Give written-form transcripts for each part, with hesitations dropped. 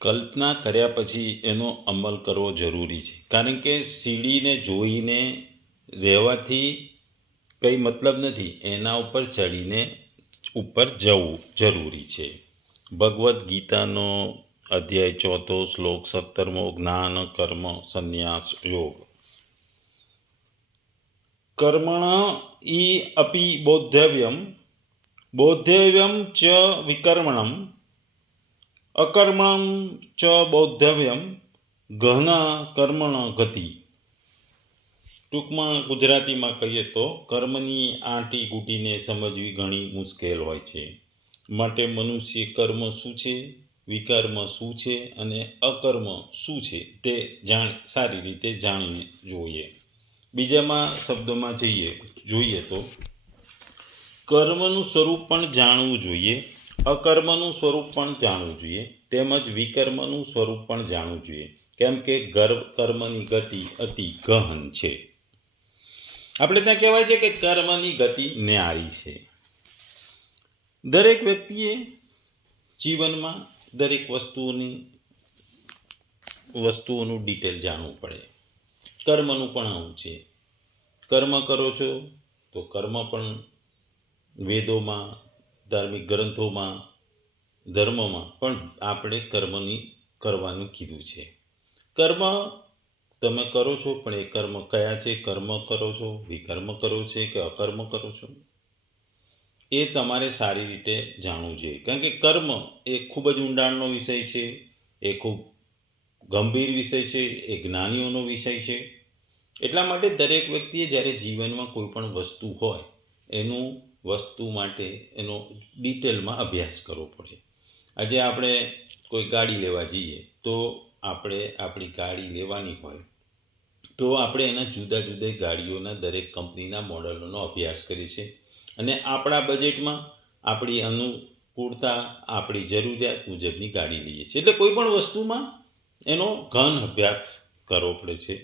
કલ્પના કર્યા પછી એનો અમલ કરવો જરૂરી છે, કારણ કે સીડીને જોઈને રહેવાથી કંઈ મતલબ નથી, એના ઉપર ચડીને ઉપર જવું જરૂરી છે. ભગવદ્ ગીતાનો અધ્યાય 4 શ્લોક 17 જ્ઞાન કર્મ સંન્યાસ યોગ. કર્મણ ઈ અપી બોદ્ધવ્યમ ચ વિકર્મણમ અકર્મણમ ચ બોદ્ધવ્યમ ગહના કર્મણ ગતિ. ટૂંકમાં ગુજરાતીમાં કહીએ તો કર્મની આંટી ગૂંટીને સમજવી ઘણી મુશ્કેલ હોય છે. માટે મનુષ્ય કર્મ શું છે, વિકર્મ શું છે અને અકર્મ શું છે તે સારી રીતે જાણવી જોઈએ. બીજામાં શબ્દોમાં જોઈએ તો કર્મનું સ્વરૂપ પણ જાણવું જોઈએ, અકર્મનું સ્વરૂપ પણ જાણવું જોઈએ, તેમજ વિકર્મનું સ્વરૂપ પણ જાણવું જોઈએ, કેમ કે કર્મની ગતિ અતિ ગહન છે. આપણે ત્યાં કહેવાય છે કે કર્મની ગતિ ન્યારી છે. દરેક વ્યક્તિએ જીવનમાં દરેક વસ્તુઓનું ડિટેલ જાણવું પડે. કર્મનું પણ આવું છે. કર્મ કરો છો તો કર્મ પણ વેદોમાં, ધાર્મિક ગ્રંથોમાં, ધર્મમાં પણ આપણે કરવાનું કીધું છે. કર્મ તમે કરો છો, પણ એ કર્મ કયા છે? કર્મ કરો છો, વિકર્મ કરો છો કે અકર્મ કરો છો, એ તમારે સારી રીતે જાણવું જોઈએ. કારણ કે કર્મ એ ખૂબ જ ઊંડાણનો વિષય છે, એ ખૂબ ગંભીર વિષય છે, એ જ્ઞાનીઓનો વિષય છે. એટલા માટે દરેક વ્યક્તિએ જ્યારે જીવનમાં કોઈ પણ વસ્તુ હોય એનું વસ્તુ માટે એનો ડિટેલમાં અભ્યાસ કરવો પડે. આજે આપણે કોઈ ગાડી લેવા જઈએ તો આપણે આપણી ગાડી લેવાની હોય તો આપણે એના જુદા જુદા ગાડીઓના દરેક કંપનીના મોડલોનો અભ્યાસ કરીએ છીએ અને આપણા બજેટમાં આપણી અનુકૂળતા, આપણી જરૂરિયાત મુજબની ગાડી લઈએ છીએ. એટલે કોઈ પણ વસ્તુમાં એનો ઘન અભ્યાસ કરવો પડે છે,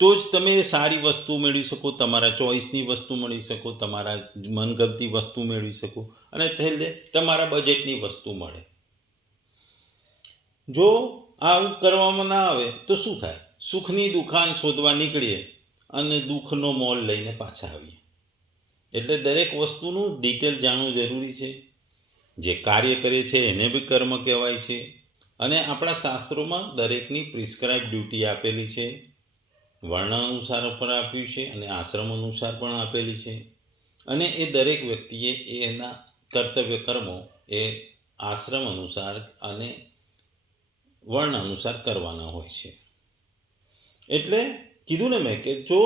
તો જ તમે સારી વસ્તુ મેળવી શકો, તમારા ચોઈસની વસ્તુ મળી શકો, તમારા મનગમતી વસ્તુ મેળવી શકો અને છેલ્લે તમારા બજેટની વસ્તુ મળે. જો આવું કરવામાં ના આવે તો શું થાય? સુખની દુકાન શોધવા નીકળીએ અને દુઃખનો મોલ લઈને પાછા આવીએ. એટલે દરેક વસ્તુનું ડિટેલ જાણવું જરૂરી છે. જે કાર્ય કરે છે એને બી કર્મ કહેવાય છે અને આપણા શાસ્ત્રોમાં દરેકની પ્રિસ્ક્રાઇબ ડ્યુટી આપેલી છે, વર્ણ અનુસાર પણ આપ્યું છે અને આશ્રમ અનુસાર પણ આપેલી છે. અને એ દરેક વ્યક્તિએ એના કર્તવ્ય કર્મો એ આશ્રમ અનુસાર અને વર્ણ અનુસાર કરવાના હોય છે. એટલે કીધું ને મેં કે જો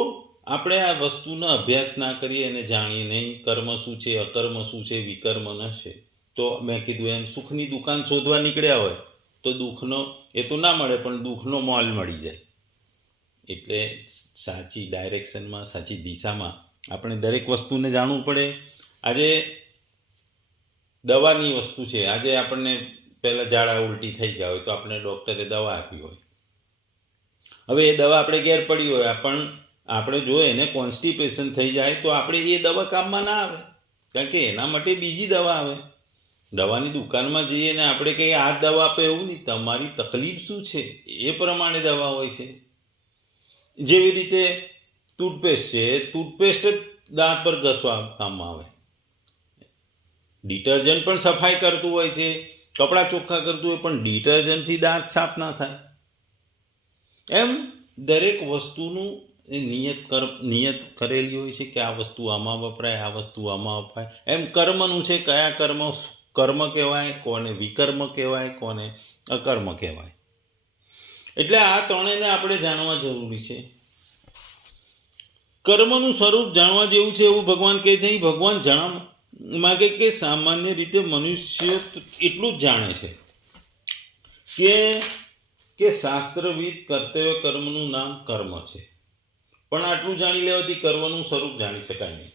આપણે આ વસ્તુનો અભ્યાસ ના કરીએ અને જાણીએ નહીં કર્મ શું છે, અકર્મ શું છે, વિકર્મ ન છે, તો મેં કીધું એમ સુખની દુકાન શોધવા નીકળ્યા હોય તો દુઃખનો એ તો ના મળે, પણ દુઃખનો મોલ મળી જાય. એટલે સાચી ડાયરેક્શનમાં, સાચી દિશામાં આપણે દરેક વસ્તુને જાણવું પડે. આજે દવાની વસ્તુ છે, આજે આપણને પહેલાં ઝાડા ઉલટી થઈ ગયા હોય તો આપણે ડૉક્ટરે દવા આપી હોય, હવે એ દવા આપણે ઘેર પડી હોય પણ આપણે જો એને કોન્સ્ટિપેશન થઈ જાય તો આપણે એ દવા કામમાં ના આવે, કારણ કે એના માટે બીજી દવા આવે. દવાની દુકાનમાં જઈએ ને આપણે કહીએ આ દવા આપે એવું નહીં, તમારી તકલીફ શું છે એ પ્રમાણે દવા હોય છે. જેવી રીતે ટૂથપેસ્ટ છે, ટૂથપેસ્ટ જ દાંત પર ઘસવા કામમાં આવે. ડિટર્જન્ટ પણ સફાઈ કરતું હોય છે, કપડાં ચોખ્ખા કરતું હોય, પણ ડિટર્જન્ટથી દાંત સાફ ના થાય. એમ દરેક વસ્તુનું એ નિયત કરેલી હોય છે કે આ વસ્તુ આમાં વપરાય, આ વસ્તુ આમાં વપરાય. એમ કર્મનું છે, કયા કર્મ કહેવાય, કોને વિકર્મ કહેવાય, કોને અકર્મ કહેવાય. એટલે આ ત્રણેયને આપણે જાણવા જરૂરી છે. કર્મનું સ્વરૂપ જાણવા જેવું છે એવું ભગવાન કહે છે. અહીં ભગવાન જાણવા માગે કે સામાન્ય રીતે મનુષ્ય એટલું જ જાણે છે કે શાસ્ત્રવિદ કર્તવ્ય કર્મનું નામ કર્મ છે, પણ આટલું જાણી લેવાથી કર્મનું સ્વરૂપ જાણી શકાય નહીં.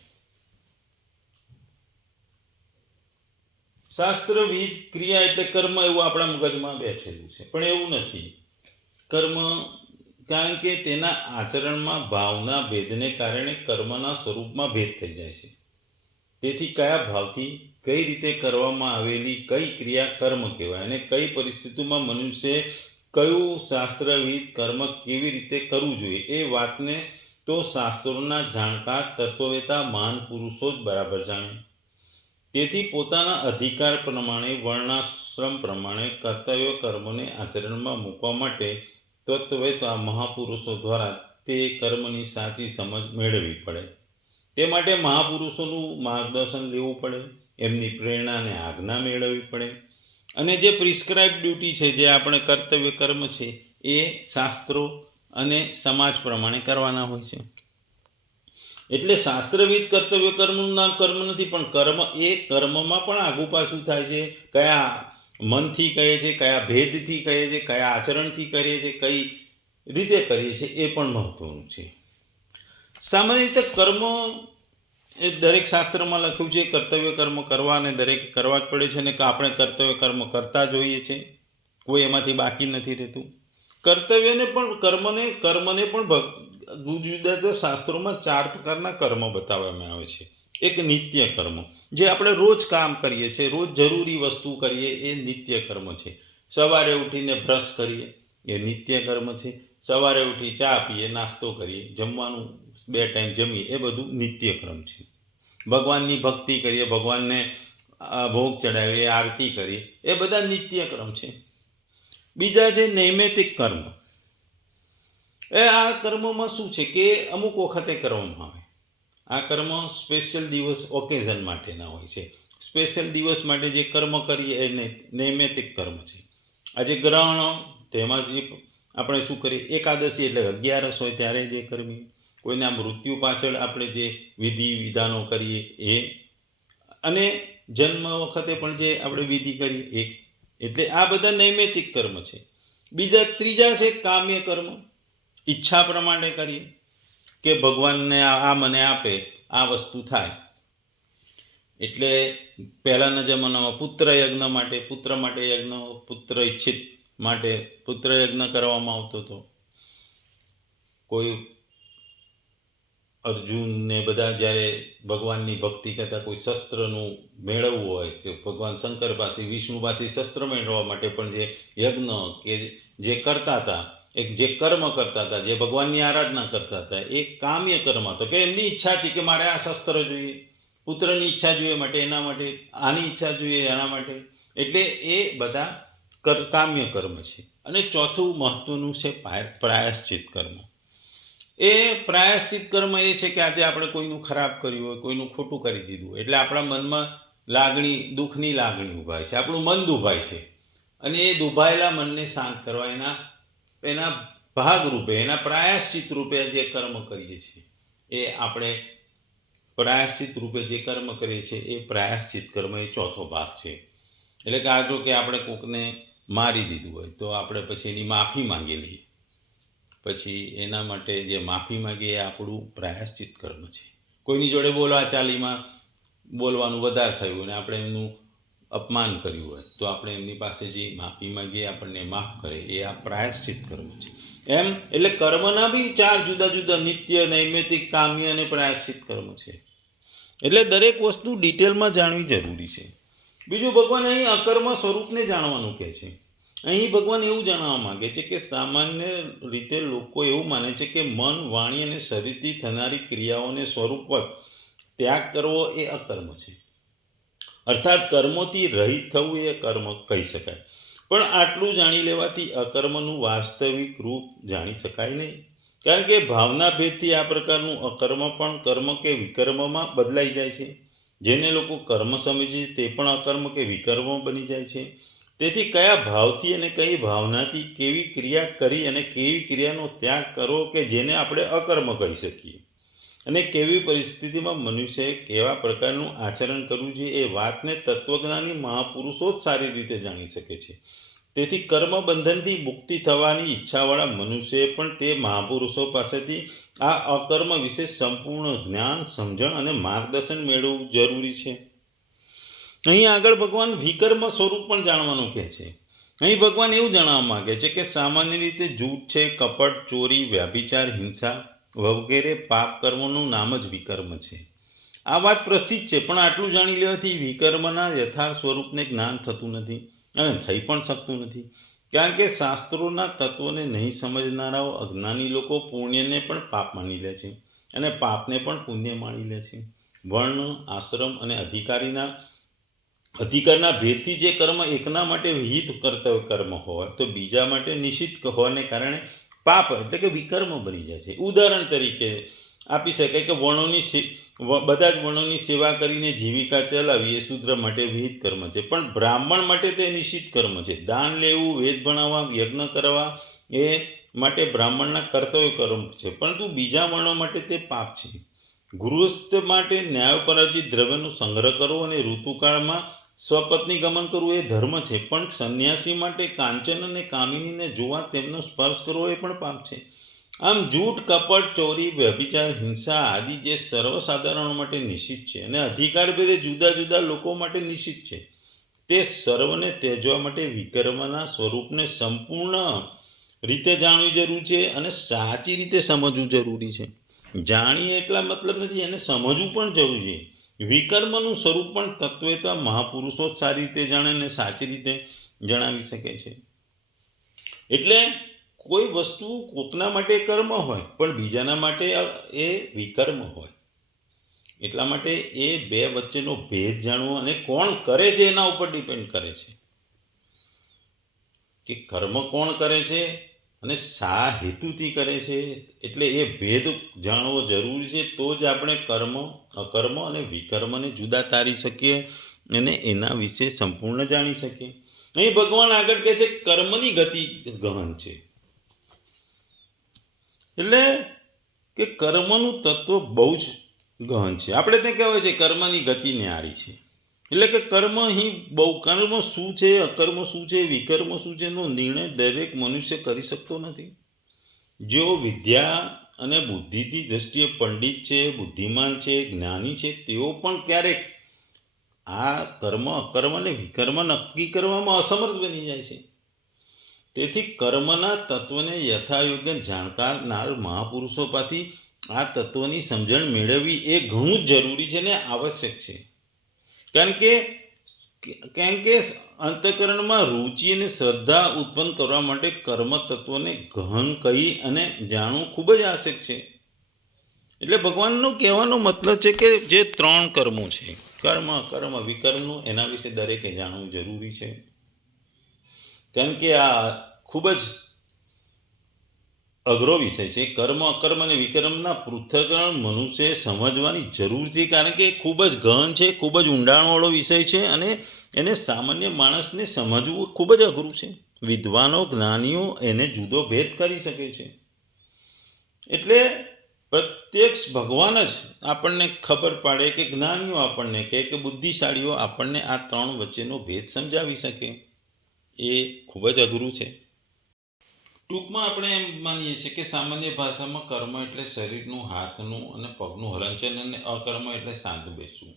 શાસ્ત્રવિદ ક્રિયા એટલે કર્મ એવું આપણા મગજમાં બેઠેલું છે, પણ એવું નથી. કર્મ કારણ કે તેના આચરણમાં ભાવના ભેદને કારણે કર્મના સ્વરૂપમાં ભેદ થઈ જાય છે. તેથી કયા ભાવથી કઈ રીતે કરવામાં આવેલી કઈ ક્રિયા કર્મ કહેવાય અને કઈ પરિસ્થિતિમાં મનુષ્ય કયું શાસ્ત્રવિધ કર્મ કેવી રીતે કરવું જોઈએ એ વાતને તો શાસ્ત્રોના જાણકાર તત્વવેતા મહાન પુરુષો જ બરાબર જાણે. તેથી પોતાના અધિકાર પ્રમાણે વર્ણાશ્રમ પ્રમાણે કર્તવ્ય કર્મોને આચરણમાં મૂકવા માટે તત્વવેતા મહાપુરુષો દ્વારા તે કર્મની સાચી સમજ મેળવવી પડે. તે માટે મહાપુરુષોનું માર્ગદર્શન લેવું પડે, એમની પ્રેરણા અને આજ્ઞા મેળવવી પડે. અને જે પ્રિસ્ક્રાઇબ ડ્યુટી છે, જે આપણે કર્તવ્ય કર્મ છે, એ શાસ્ત્રો અને સમાજ પ્રમાણે કરવાના હોય છે. એટલે શાસ્ત્રવિધ કર્તવ્ય કર્મનું નામ કર્મ નથી, પણ કર્મ એ કર્મમાં પણ આગુ પાછું થાય છે. કયા મનથી કહે છે, કયા ભેદથી કહે છે, કયા આચરણથી કરીએ છીએ, કઈ રીતે કરીએ છીએ, એ પણ મહત્વનું છે. સામાન્ય રીતે કર્મ એ દરેક શાસ્ત્રમાં લખ્યું છે, કર્તવ્ય કર્મ કરવા અને દરેક કરવા જ પડે છે અને આપણે કર્તવ્ય કર્મ કરતા જોઈએ છે. કોઈ એમાંથી બાકી નથી રહેતું. કર્તવ્યને પણ કર્મને પણ જુદા જુદા શાસ્ત્રોમાં 4 પ્રકારના કર્મ બતાવવામાં આવે છે. એક નિત્ય કર્મ, જે આપણે રોજ કામ કરીએ છીએ, રોજ જરૂરી વસ્તુ કરીએ, એ નિત્ય કર્મ છે. સવારે ઉઠીને બ્રશ કરીએ, એ નિત્ય કર્મ છે. સવારે ઉઠી ચા પીએ, નાસ્તો કરીએ, જમવાનું 2 ટાઈમ જમીએ, એ બધું નિત્ય કર્મ છે. ભગવાનની ભક્તિ કરીએ, ભગવાનને ભોગ ચડાવીએ, આરતી કરીએ, એ બધા નિત્ય કર્મ છે. બીજા છે નૈમિત્તિક કર્મ. આ કર્મમાં શું છે કે અમુક વખતે કરવામાં આવે. આ કર્મ સ્પેશિયલ દિવસ ઓકેઝન માટેના હોય છે. સ્પેશિયલ દિવસ માટે જે કર્મ કરીએ એ નૈમિત્તિક કર્મ છે. આજે ગ્રહણ, તેમાં જે આપણે શું કરીએ, એકાદશી એટલે 11 હોય ત્યારે જે કરવી, કોઈના મૃત્યુ પાછળ આપણે જે વિધિ વિધાનો કરીએ એ, અને જન્મ વખતે પણ જે આપણે વિધિ કરીએ એ. એટલે આ બધા નૈમિત્તિક કર્મ છે. ત્રીજા છે કામ્ય કર્મ. ઈચ્છા પ્રમાણે કરીએ કે ભગવાનને આ મને આપે, આ વસ્તુ થાય. એટલે પહેલાંના જમાનામાં પુત્ર યજ્ઞ માટે યજ્ઞ, પુત્ર ઈચ્છિત માટે પુત્ર યજ્ઞ કરવામાં આવતો હતો. કોઈ અર્જુન ને બધા જ્યારે ભગવાનની ભક્તિ કરતા, કોઈ શસ્ત્રનું મેળવવું હોય કે ભગવાન શંકર પાસે વિષ્ણુમાંથી શસ્ત્ર મેળવવા માટે પણ જે યજ્ઞ કે જે કરતા હતા, જે કર્મ કરતા હતા, જે ભગવાનની આરાધના કરતા હતા, એ કામ્ય કર્મ હતો. કે એમની ઈચ્છા હતી કે મારે આ શસ્ત્ર જોઈએ, પુત્રની ઈચ્છા જોઈએ માટે એના માટે, આની ઈચ્છા જોઈએ એના માટે. એટલે એ બધા કામ્ય કર્મ છે. અને ચોથું મહત્વનું છે પ્રાયશ્ચિત કર્મ. એ પ્રાયશ્ચિત કર્મ એ છે કે આજે આપણે કોઈનું ખરાબ કર્યું હોય, કોઈનું ખોટું કરી દીધું હોય, એટલે આપણા મનમાં દુઃખની લાગણી ઉભાય છે, આપણું મન દુભાય છે. અને એ દુભાયેલા મનને શાંત કરવા એના ભાગરૂપે, એના પ્રાયશ્ચિત રૂપે જે કર્મ કરીએ છીએ, એ આપણે પ્રાયશ્ચિત રૂપે જે કર્મ કરીએ છીએ એ પ્રાયશ્ચિત કર્મ એ ચોથો ભાગ છે. એટલે કે આજો કે આપણે કોકને મારી દીધું હોય તો આપણે પછી એની માફી માંગી લઈએ, પછી એના માટે જે માફી માંગીએ એ આપણું પ્રાયશ્ચિત કર્મ છે. કોઈની જોડે બોલવાચાલીમાં બોલવાનું વધારે થયું અને આપણે એમનું અપમાન કર્યું હોય તો આપણે એમની પાસે જે માફી માંગીએ, આપણને માફ કરે, એ આ પ્રાયશ્ચિત કર્મ છે. એમ એટલે કર્મના બી 4 જુદા જુદા નિત્ય, નૈમિત્તિક, કામ્ય અને પ્રાયશ્ચિત કર્મ છે. એટલે દરેક વસ્તુ ડિટેલમાં જાણવી જરૂરી છે. બીજું, ભગવાન અહીં અકર્મ સ્વરૂપને જાણવાનું કહે છે. અહીં ભગવાન એવું જણાવવા માંગે છે કે સામાન્ય રીતે લોકો એવું માને છે કે મન, વાણી અને શરીરથી થનારી ક્રિયાઓને સ્વરૂપવત ત્યાગ કરવો એ અકર્મ છે. અર્થાત કર્મોથી રહિત થવું એ કર્મ કહી શકાય. પણ આટલું જાણી લેવાથી અકર્મનું વાસ્તવિક રૂપ જાણી શકાય નહીં. કારણ કે ભાવના ભેદથી આ પ્રકારનું અકર્મ પણ કર્મ કે વિકર્મમાં બદલાઈ જાય છે. જેને લોકો કર્મ સમજે છે તે પણ અકર્મ કે વિકર્મ બની જાય છે. તેથી કયા ભાવથી અને કઈ ભાવનાથી કેવી ક્રિયા કરી અને કેવી ક્રિયાનો ત્યાગ કરવો કે જેને આપણે અકર્મ કહી શકીએ, અને કેવી પરિસ્થિતિમાં મનુષ્યએ કેવા પ્રકારનું આચરણ કરવું જોઈએ, એ વાતને તત્વજ્ઞાની મહાપુરુષો જ સારી રીતે જાણી શકે છે. તેથી કર્મ બંધનથી મુક્તિ થવાની ઈચ્છાવાળા મનુષ્યએ પણ તે મહાપુરુષો પાસેથી આ અકર્મ વિશે સંપૂર્ણ જ્ઞાન, સમજણ અને માર્ગદર્શન મેળવવું જરૂરી છે. અહીં આગળ ભગવાન વિકર્મ સ્વરૂપ પણ જાણવાનું કહે છે. અહીં ભગવાન એવું જણાવવા માંગે છે કે સામાન્ય રીતે જૂઠ છે, કપટ, ચોરી, વ્યભિચાર, હિંસા વગેરે પાપ કર્મોનું નામ જ વિકર્મ છે. આ વાત પ્રસિદ્ધ છે, પણ આટલું જાણી લેવાથી વિકર્મના યથાર્થ સ્વરૂપને જ્ઞાન થતું નથી અને થઈ પણ શકતું નથી. કારણ કે શાસ્ત્રોના તત્વોને નહીં સમજનારાઓ અજ્ઞાની લોકો પુણ્યને પણ પાપ માની લે છે અને પાપને પણ પુણ્ય માની લે છે. વર્ણ, આશ્રમ અને અધિકારના ભેદથી જે કર્મ એકના માટે વિહિત કર્તવ્ય કર્મ હોય તો બીજા માટે નિષિદ્ધ હોવાને કારણે પાપ એટલે કે વિકર્મ બની જાય છે. ઉદાહરણ તરીકે આપી શકાય કે બધા જ વર્ણોની સેવા કરીને જીવિકા ચલાવવી એ શૂદ્ર માટે વિહિત કર્મ છે, પણ બ્રાહ્મણ માટે તે નિશ્ચિત કર્મ છે. દાન લેવું, વેદ ભણાવવા, યજ્ઞ કરવા એ માટે બ્રાહ્મણના કર્તવ્ય કર્મ છે, પરંતુ બીજા વર્ણો માટે તે પાપ છે. ગૃહસ્થ માટે ન્યાયોપરાજિત દ્રવ્યનો સંગ્રહ કરવો અને ઋતુકાળમાં સ્વપત્ની ગમન કરવું એ ધર્મ છે, પણ સંન્યાસી માટે કાંચન અને કામિનીને જોવા તેમનો સ્પર્શ કરવો એ પણ પાપ છે. આમ જૂઠ, કપટ, ચોરી, વ્યભિચાર, હિંસા આદિ જે સર્વસાધારણ માટે નિષિદ્ધ છે અને અધિકાર ભેદે જુદા જુદા લોકો માટે નિષિદ્ધ છે, તે સર્વને ત્યજવા માટે વિકર્મના સ્વરૂપને સંપૂર્ણ રીતે જાણવું જરૂરી છે અને સાચી રીતે સમજવું જરૂરી છે. જાણીએ એટલા મતલબ નથી, એને સમજવું પણ જરૂરી છે. વિકર્મનું સ્વરૂપ પણ તત્વતા મહાપુરુષો જ સારી રીતે જાણે અને સાચી રીતે જણાવી શકે છે. એટલે કોઈ વસ્તુ કોકના માટે કર્મ હોય પણ બીજાના માટે એ વિકર્મ હોય. એટલા માટે એ બે વચ્ચેનો ભેદ જાણવો અને કોણ કરે છે એના ઉપર ડિપેન્ડ કરે છે કે કર્મ કોણ કરે છે અને શા હેતુથી કરે છે. એટલે એ ભેદ જાણવો જરૂરી છે, તો જ આપણે કર્મ, અકર્મ અને વિકર્મને જુદા તારી શકીએ અને એના વિશે સંપૂર્ણ જાણી શકીએ. અહીં ભગવાન આગળ કહે છે કર્મની ગતિ ગહન છે, એટલે કે કર્મનું તત્વ બહુ જ ગહન છે. આપણે ત્યાં કહેવાય છે કર્મની ગતિ ન્યારી છે, એટલે કે કર્મ અહીં બહુ, કર્મ શું છે, અકર્મ શું છે, વિકર્મ શું છે એનો નિર્ણય દરેક મનુષ્ય કરી શકતો નથી. જેઓ વિદ્યા અને બુદ્ધિની દ્રષ્ટિએ પંડિત છે, બુદ્ધિમાન છે, જ્ઞાની છે, તેઓ પણ ક્યારેક આ કર્મ, અકર્મ અને વિકર્મ નક્કી કરવામાં અસમર્થ બની જાય છે. તેથી કર્મના તત્વને યથાયોગ્ય જાણનાર મહાપુરુષો પાસેથી આ તત્વની સમજણ મેળવવી એ ઘણું જ જરૂરી છે ને આવશ્યક છે. કારણ કે અંતઃકરણમાં રુચિ અને શ્રદ્ધા ઉત્પન્ન કરવા માટે કર્મ તત્વને ગહન કહી અને જાણવું ખૂબ જ આવશ્યક છે. એટલે ભગવાનનો કહેવાનો મતલબ છે કે જે ત્રણ કર્મો છે, કર્મ, અકર્મ, વિકર્મનું, એના વિશે દરેકે જાણવું જરૂરી છે. કારણ કે આ ખૂબ જ અઘરો વિષય છે. કર્મ, અકર્મ અને વિકર્મના પૃથ્થકરણ મનુષ્યએ સમજવાની જરૂર છે, કારણ કે ખૂબ જ ગહન છે, ખૂબ જ ઊંડાણવાળો વિષય છે અને એને સામાન્ય માણસને સમજવું ખૂબ જ અઘરું છે. વિદ્વાનો, જ્ઞાનીઓ એને જુદો ભેદ કરી શકે છે. એટલે પ્રત્યક્ષ ભગવાન જ આપણને ખબર પાડે કે જ્ઞાનીઓ આપણને કહે કે બુદ્ધિશાળીઓ આપણને આ ત્રણ વચ્ચેનો ભેદ સમજાવી શકે, એ ખૂબ જ અઘરું છે. ટૂંકમાં આપણે એમ માનીએ છીએ કે સામાન્ય ભાષામાં કર્મ એટલે શરીરનું, હાથનું અને પગનું હલનચલન અને અકર્મ એટલે શાંત બેસવું,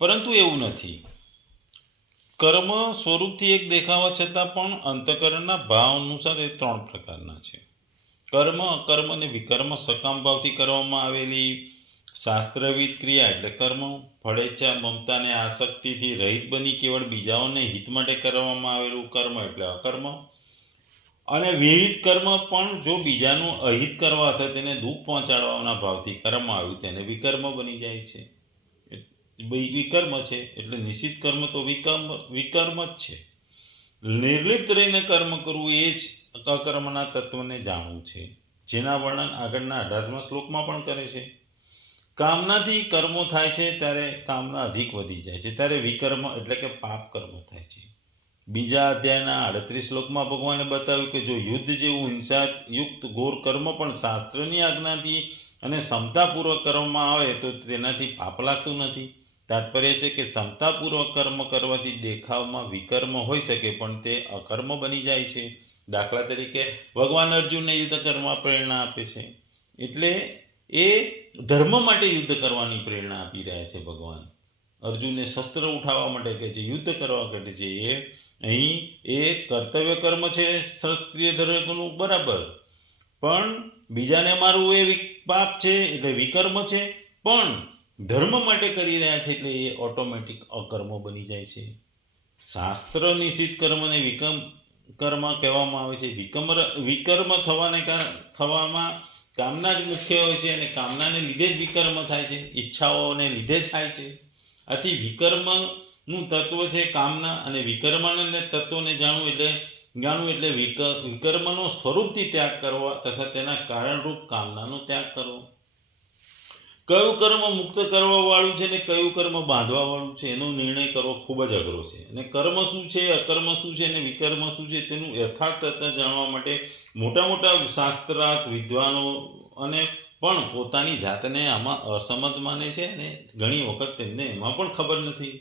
પરંતુ એવું નથી. કર્મ સ્વરૂપથી એક દેખાવા છતાં પણ અંતઃકરણના ભાવ અનુસાર એ ત્રણ પ્રકારના છે. કર્મ, અકર્મ અને વિકર્મ સકામ ભાવથી કરવામાં આવેલી શાસ્ત્રવિધ ક્રિયા એટલે કર્મ. ફળેચ્છા, મમતા અને આસક્તિથી રહિત બની કેવળ બીજાઓને હિત માટે કરવામાં આવેલું કર્મ એટલે અકર્મ. અને વિહિત કર્મ પણ જો બીજાનું અહિત કરવા અથવા તેને દુઃખ પહોંચાડવાના ભાવથી કરવામાં આવ્યું તેને વિકર્મ બની જાય છે, વિકર્મ છે. એટલે નિશ્ચિત કર્મ તો વિકર્મ જ છે. નિર્લિપ્ત રહીને કર્મ કરવું એ જ અકર્મના તત્વને જાણવું છે, જેના વર્ણન આગળના 18મા શ્લોકમાં પણ કરે છે. કામનાથી કર્મો થાય છે ત્યારે કામના અધિક વધી જાય છે, ત્યારે વિકર્મ એટલે કે પાપ કર્મ થાય છે. બીજા અધ્યાયના 38 શ્લોકમાં ભગવાને બતાવ્યું કે જો યુદ્ધ જેવું હિંસાયુક્ત ઘોર કર્મ પણ શાસ્ત્રની આજ્ઞાથી અને ક્ષમતાપૂર્વક કરવામાં આવે તો તેનાથી પાપ લાગતું નથી. તાત્પર્ય છે કે ક્ષમતાપૂર્વક કર્મ કરવાથી દેખાવમાં વિકર્મ હોઈ શકે પણ તે અકર્મ બની જાય છે. દાખલા તરીકે ભગવાન અર્જુનને યુદ્ધ કરવા પ્રેરણા આપે છે, એટલે એ ધર્મ માટે યુદ્ધ કરવાની પ્રેરણા આપી રહ્યા છે. ભગવાન અર્જુનને શસ્ત્ર ઉઠાવવા માટે કહે છે, યુદ્ધ કરવા કહે છે. એ અહીં એ કર્તવ્ય કર્મ છે ક્ષત્રિય ધર્મનું, બરાબર, પણ બીજાને મારવું એ પાપ છે એટલે વિકર્મ છે. પણ ધર્મ માટે કરી રહ્યા છે એટલે એ ઓટોમેટિક અકર્મ બની જાય છે. શાસ્ત્ર નિશ્ચિત કર્મને કર્મ કહેવામાં આવે છે. વિકર્મ થવામાં કામના જ મુખ્ય હોય છે અને કામનાને લીધે જ વિકર્મ થાય છે, ઈચ્છાઓને લીધે જ થાય છે. આથી વિકર્મનું તત્વ છે કામના, અને વિકર્મને તત્વને જાણવું એટલે વિકર્મનો સ્વરૂપથી ત્યાગ કરવા તથા તેના કારણરૂપ કામનાનો ત્યાગ કરવો. કયું કર્મ મુક્ત કરવા વાળું છે ને કયું કર્મ બાંધવા વાળું છે એનો નિર્ણય કરવો ખૂબ જ અઘરો છે. અને કર્મ શું છે, અકર્મ શું છે અને વિકર્મ શું છે તેનું યથાર્થ તત્વ જાણવા માટે મોટા શાસ્ત્રાર્થ વિદ્વાનો અને પણ પોતાની જાતને આમાં અસમર્થ માને છે અને ઘણી વખત તેમને એમાં પણ ખબર નથી.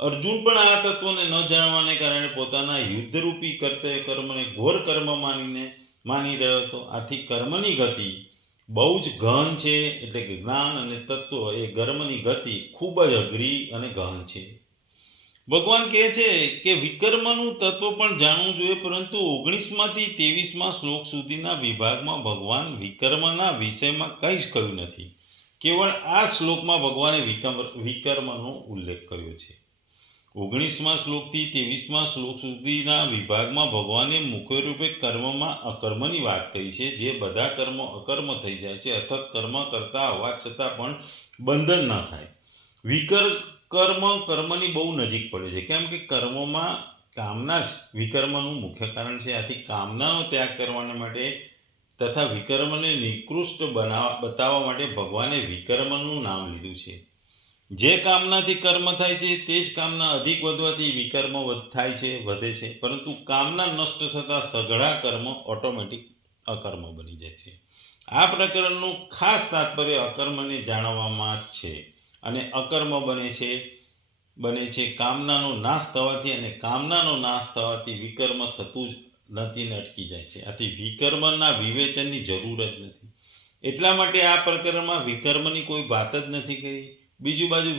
અર્જુન પણ આ તત્વને ન જાણવાને કારણે પોતાના યુદ્ધરૂપી કર્મને ઘોર કર્મ માની રહ્યો હતો. આથી કર્મની ગતિ બહુ જ ગહન છે, એટલે કે જ્ઞાન અને તત્વ એ કર્મની ગતિ ખૂબ જ અઘરી અને ગહન છે. ભગવાન કહે છે કે વિકર્મનું તત્વ પણ જાણવું જોઈએ, પરંતુ 19માંથી 23મા શ્લોક સુધીના વિભાગમાં ભગવાન વિકર્મના વિષયમાં કંઈ જ કહ્યું નથી. કેવળ આ શ્લોકમાં ભગવાને વિકર્મનો ઉલ્લેખ કર્યો છે. 19મા શ્લોકથી 23મા શ્લોક સુધીના વિભાગમાં ભગવાને મુખ્ય રૂપે કર્મમાં અકર્મની વાત કહી છે. જે બધા કર્મો અકર્મ થઈ જાય છે, અર્થાત કર્મ કરતા હોવા છતાં પણ બંધન ન થાય. કર્મની બહુ નજીક પડે છે, કેમ કે કર્મોમાં કામના જ વિકર્મનું મુખ્ય કારણ છે. આથી કામનાનો ત્યાગ કરવા માટે તથા વિકર્મને નિકૃષ્ટ બતાવવા માટે ભગવાને વિકર્મનું નામ લીધું છે. જે કામનાથી કર્મ થાય છે તે જ કામના અધિક વધવાથી વિકર્મ વધે છે, પરંતુ કામના નષ્ટ થતા સઘળા કર્મ ઓટોમેટિક અકર્મ બની જાય છે. આ પ્રકરણનું ખાસ તાત્પર્ય અકર્મને જાણવામાં જ છે. અને અકર્મ બને છે કામનાનો નાશ થવાથી, અને કામનાનો નાશ થવાથી વિકર્મ થતું જ નથી ને અટકી જાય છે. આથી વિકર્મના વિવેચનની જરૂર જ નથી. એટલા માટે આ પ્રકરણમાં વિકર્મની કોઈ વાત જ નથી કરી. બીજી બાજુ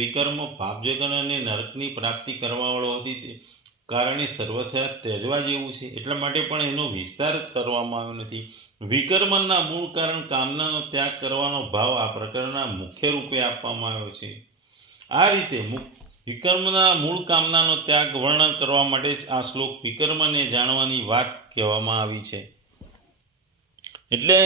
વિકર્મ પાપજગન અને નરકની પ્રાપ્તિ કરવાવાળો હોવાથી કારણે સર્વથા ત્યજવા જેવું છે. એટલા માટે પણ એનો વિસ્તાર કરવામાં આવ્યો નથી. વિકર્મના મૂળ કારણ કામનાનો ત્યાગ કરવાનો ભાવ આ પ્રકરણના મુખ્ય રૂપે આપવામાં આવ્યો છે. આ રીતે વિકર્મના મૂળ કામનાનો ત્યાગ વર્ણન કરવા માટે જ આ શ્લોક વિકર્મને જાણવાની વાત કહેવામાં આવી છે. એટલે